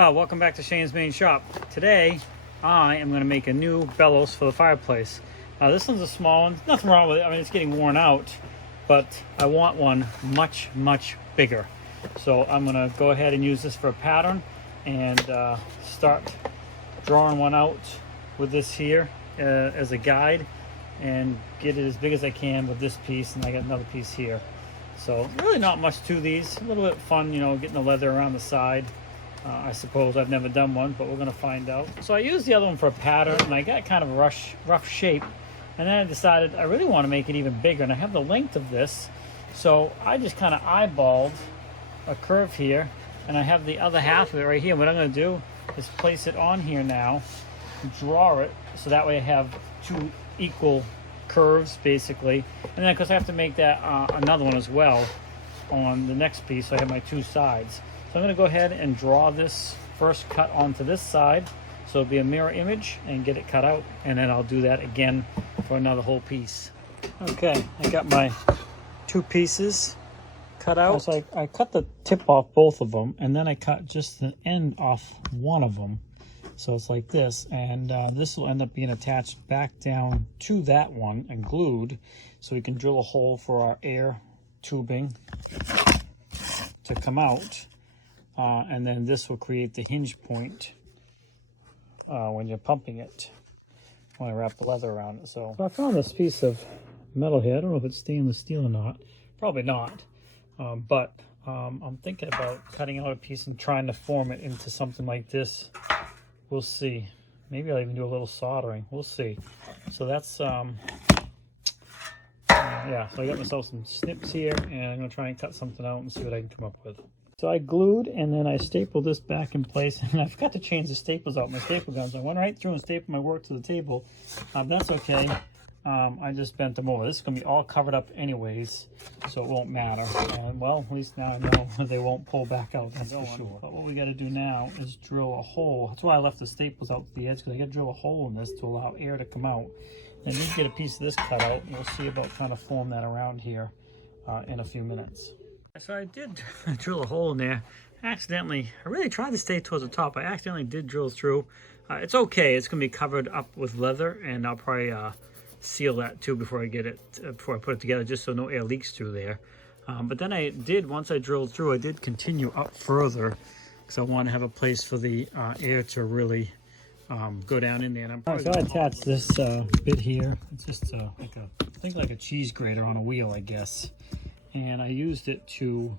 Well, welcome back to Shane's Main Shop. Today, I am going to make a new bellows for the fireplace. This one's a small one. Nothing wrong with it. I mean, it's getting worn out, but I want one much, much bigger. So I'm going to go ahead and use this for a pattern and start drawing one out with this here as a guide and get it as big as I can with this piece. And I got another piece here. So really not much to these. A little bit fun, you know, getting the leather around the side. I suppose I've never done one, but we're going to find out. So I used the other one for a pattern, and I got kind of a rough shape. And then I decided I really want to make it even bigger, and I have the length of this. So I just kind of eyeballed a curve here, and I have the other half of it right here. What I'm going to do is place it on here now, draw it, so that way I have two equal curves, basically. And then, because I have to make that another one as well on the next piece, so I have my two sides. So I'm going to go ahead and draw this first cut onto this side, so it'll be a mirror image, and get it cut out, and then I'll do that again for another whole piece. Okay, I got my two pieces cut out. So I cut the tip off both of them, and then I cut just the end off one of them. So it's like this, and this will end up being attached back down to that one and glued, so we can drill a hole for our air tubing to come out. And then this will create the hinge point when you're pumping it, when I wrap the leather around it. So I found this piece of metal here. I don't know if it's stainless steel or not. Probably not. But I'm thinking about cutting out a piece and trying to form it into something like this. We'll see. Maybe I'll even do a little soldering. We'll see. So that's, yeah, so I got myself some snips here, and I'm going to try and cut something out and see what I can come up with. So I glued, and then I stapled this back in place, and I forgot to change the staples out, my staple guns. I went right through and stapled my work to the table. That's okay. I just bent them over. This is going to be all covered up anyways, so it won't matter. And well, at least now I know they won't pull back out, that's for sure. But what we got to do now is drill a hole. That's why I left the staples out to the edge, because I got to drill a hole in this to allow air to come out. And then get a piece of this cut out, and we'll see about trying to form that around here in a few minutes. So I did drill a hole in there. Accidentally, I really tried to stay towards the top. I accidentally did drill through. It's okay. It's going to be covered up with leather, and I'll probably seal that too before I get it, before I put it together, just so no air leaks through there. But then I did, once I drilled through, I did continue up further because I want to have a place for the air to really go down in there. And so I attached this bit here. It's just like I think like a cheese grater on a wheel, I guess. And I used it to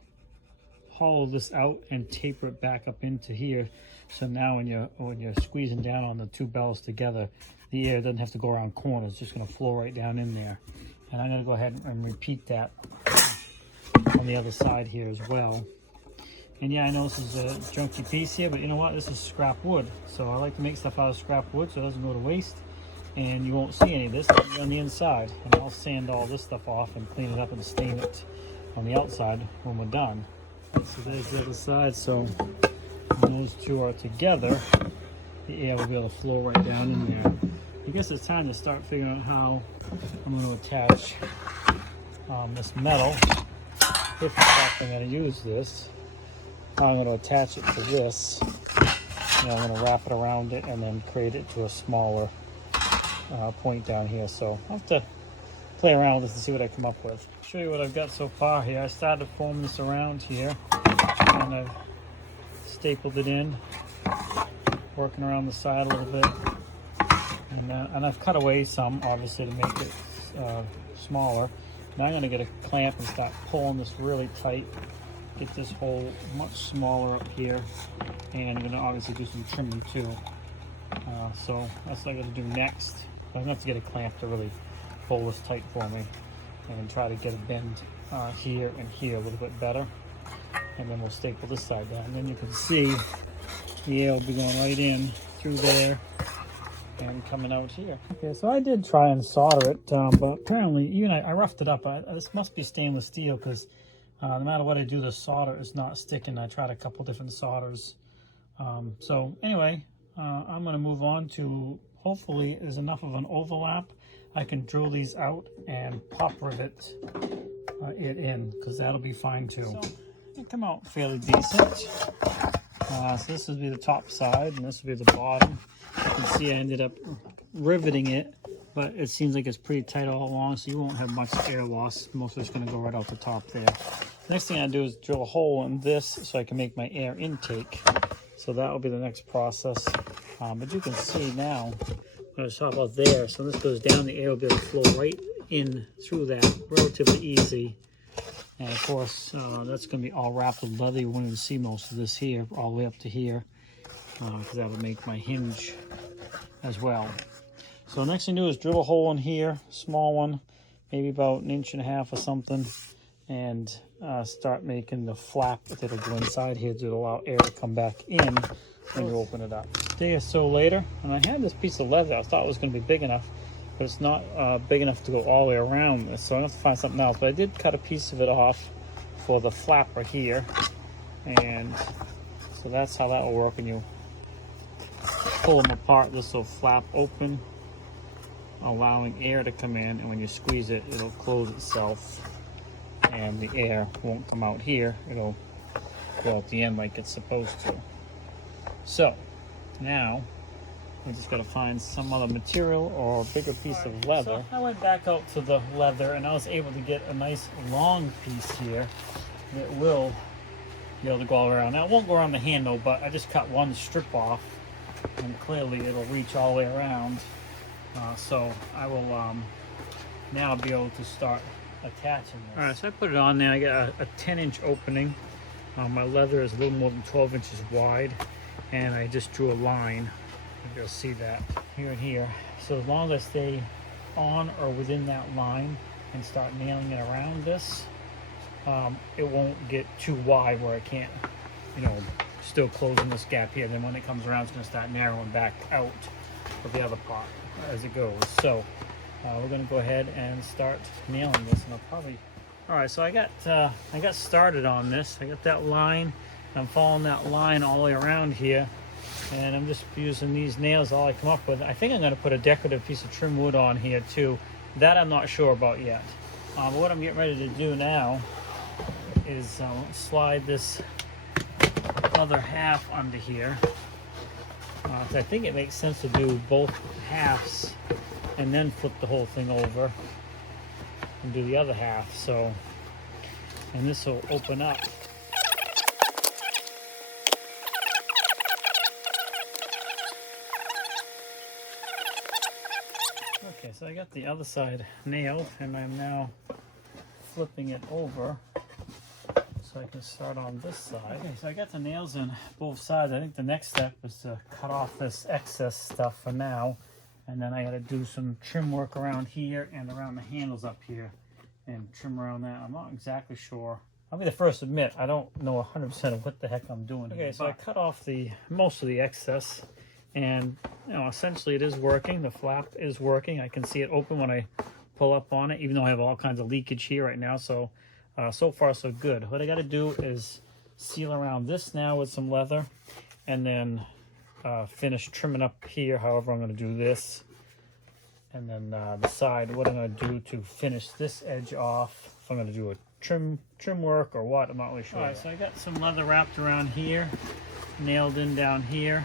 hollow this out and taper it back up into here. So now when you're squeezing down on the two bellows together, the air doesn't have to go around corners. It's just going to flow right down in there. And I'm going to go ahead and repeat that on the other side here as well. And yeah, I know this is a junky piece here, but you know what? This is scrap wood. So I like to make stuff out of scrap wood so it doesn't go to waste. And you won't see any of this on the inside. And I'll sand all this stuff off and clean it up and stain it on the outside when we're done. So there's the other side. So when those two are together, the air will be able to flow right down in there. I guess it's time to start figuring out how I'm going to attach this metal. If in fact I'm going to use this, I'm going to attach it to this. And I'm going to wrap it around it and then create it to a smaller point down here. So I'll have to play around with this and see what I come up with. Show you what I've got so far here. I started to form this around here, and I've stapled it in, working around the side a little bit, and I've cut away some obviously to make it smaller. Now I'm going to get a clamp and start pulling this really tight, get this hole much smaller up here, and I'm going to obviously do some trimming too. So that's what I'm going to do next. I'm going to have to get a clamp to really pull this tight for me and try to get a bend here and here a little bit better. And then we'll staple this side down. And then you can see the air will be going right in through there and coming out here. Okay, so I did try and solder it, but apparently even I roughed it up. This must be stainless steel because no matter what I do, the solder is not sticking. I tried a couple different solders. So anyway, I'm going to move on to, hopefully there's enough of an overlap I can drill these out and pop rivet it in, because that'll be fine too. So it come out fairly decent. So this would be the top side, and this would be the bottom. You can see I ended up riveting it, but it seems like it's pretty tight all along, so you won't have much air loss. Most of it's going to go right out the top there. Next thing I do is drill a hole in this so I can make my air intake. So that will be the next process. But you can see now, I was talking about there, so this goes down, the air will be able to flow right in through that, relatively easy. And of course, that's going to be all wrapped with leather. You won't even see most of this here, all the way up to here, because that would make my hinge as well. So next thing to do is drill a hole in here, small one, maybe about 1.5 inches or something, and start making the flap that'll go inside here to allow air to come back in when you open it up. A day or so later, and I had this piece of leather. I thought it was going to be big enough, but it's not big enough to go all the way around this, so I have to find something else. But I did cut a piece of it off for the flapper here, and so that's how that will work. When you pull them apart, this will flap open, allowing air to come in, and when you squeeze it, it'll close itself, and the air won't come out here. It'll go at the end like it's supposed to. So now we just got to find some other material or a bigger piece of leather. So I went back out to the leather, and I was able to get a nice long piece here that will be able to go all around. Now it won't go around the handle, but I just cut one strip off, and clearly it'll reach all the way around. So I will now be able to start attaching this. All right, so I put it on there. I got a 10-inch opening. My leather is a little more than 12 inches wide, and I just drew a line. You'll see that here and here. So as long as I stay on or within that line and start nailing it around this, it won't get too wide where I can't, still closing this gap here. Then when it comes around, it's going to start narrowing back out of the other part as it goes. So we're going to go ahead and start nailing this, and I'll probably. All right, so I got started on this. I got that line. I'm following that line all the way around here, and I'm just using these nails all I come up with. I think I'm going to put a decorative piece of trim wood on here too. That I'm not sure about yet. But what I'm getting ready to do now is slide this other half under here. I think it makes sense to do both halves and then flip the whole thing over and do the other half. So, and this will open up. Okay, so I got the other side nailed, and I'm now flipping it over so I can start on this side. Okay, so I got the nails in both sides. I think the next step is to cut off this excess stuff for now, and then I got to do some trim work around here and around the handles up here and trim around that. I'm not exactly sure. I'll be the first to admit I don't know 100% of what the heck I'm doing. Okay, so I cut off most of the excess, and essentially it is working. The flap is working. I can see it open when I pull up on it, even though I have all kinds of leakage here right now. So so far so good. What I got to do is seal around this now with some leather, and then finish trimming up here. However, I'm going to do this, and then the side. What I'm going to do to finish this edge off. If I'm going to do a trim work or what, I'm not really sure. All right, so I got some leather wrapped around here, nailed in down here,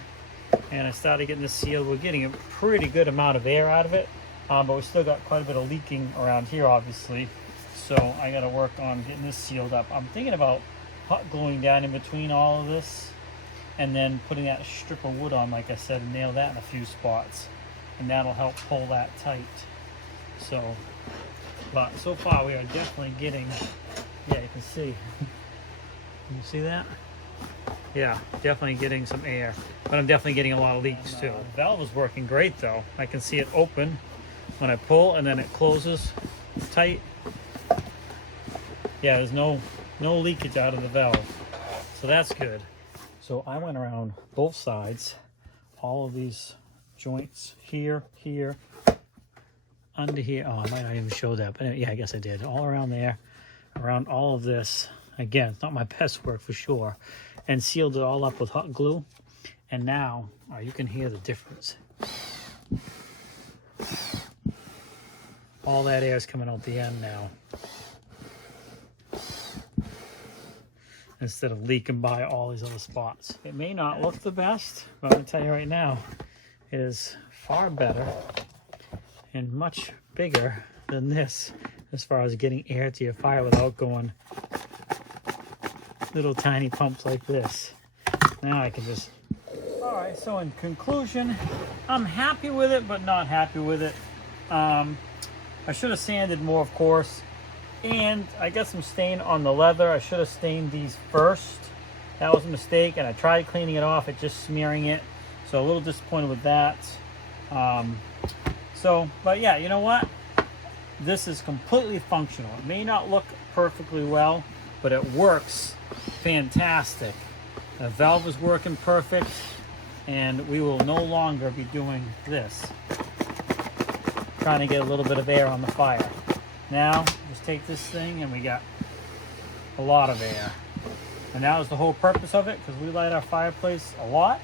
and I started getting this sealed. We're getting a pretty good amount of air out of it, but we still got quite a bit of leaking around here, obviously. So I got to work on getting this sealed up. I'm thinking about hot gluing down in between all of this, and then putting that strip of wood on, like I said, and nail that in a few spots, and that'll help pull that tight. So, but so far we are definitely getting, yeah, you can see. Can you see that? Yeah, definitely getting some air, but I'm definitely getting a lot of leaks too. The valve is working great though. I can see it open when I pull, and then it closes tight. Yeah, there's no leakage out of the valve, so that's good. So I went around both sides, all of these joints here, under here. Oh, I might not even show that, but yeah, I guess I did. All around there, around all of this. Again, it's not my best work for sure. And sealed it all up with hot glue. And now, you can hear the difference. All that air is coming out the end now. instead of leaking by all these other spots. It may not look the best, but I'm going to tell you right now, it is far better and much bigger than this as far as getting air to your fire without going little tiny pumps like this. Now I can just... Alright, so in conclusion, I'm happy with it, but not happy with it. I should have sanded more, of course, and I got some stain on the leather. I should have stained these first. That was a mistake, and I tried cleaning it off, it just smearing it. So a little disappointed with that. But yeah, you know what? This is completely functional. It may not look perfectly well, but it works fantastic. The valve is working perfect, and we will no longer be doing this, trying to get a little bit of air on the fire. Now, just take this thing and we got a lot of air. And that was the whole purpose of it, because we light our fireplace a lot.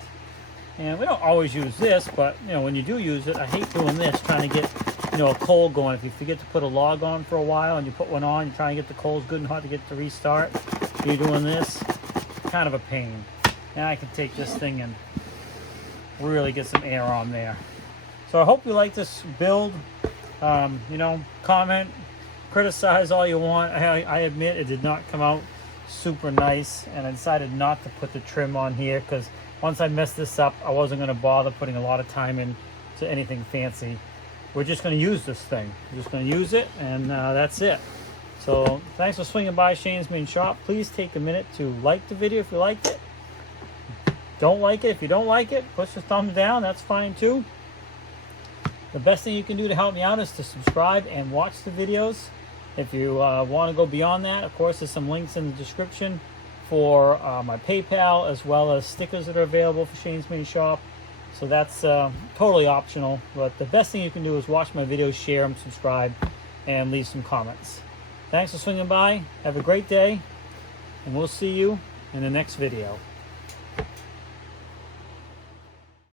And we don't always use this, but you know, when you do use it, I hate doing this, trying to get, you know, a coal going. If you forget to put a log on for a while and you put one on, you're trying to get the coals good and hot to get to restart. You're doing this, kind of a pain. Now I can take this thing and really get some air on there. So I hope you like this build. You know, comment, criticize all you want. I admit it did not come out super nice, and I decided not to put the trim on here because once I messed this up, I wasn't going to bother putting a lot of time into anything fancy. We're just going to use this thing. We're just going to use it, and that's it. So thanks for swinging by Shane's Main Shop. Please take a minute to like the video if you liked it. Don't like it. If you don't like it, push the thumbs down. That's fine too. The best thing you can do to help me out is to subscribe and watch the videos. If you want to go beyond that, of course, there's some links in the description for my PayPal, as well as stickers that are available for Shane's Main Shop. So that's totally optional. But the best thing you can do is watch my videos, share them, subscribe, and leave some comments. Thanks for swinging by. Have a great day, and we'll see you in the next video.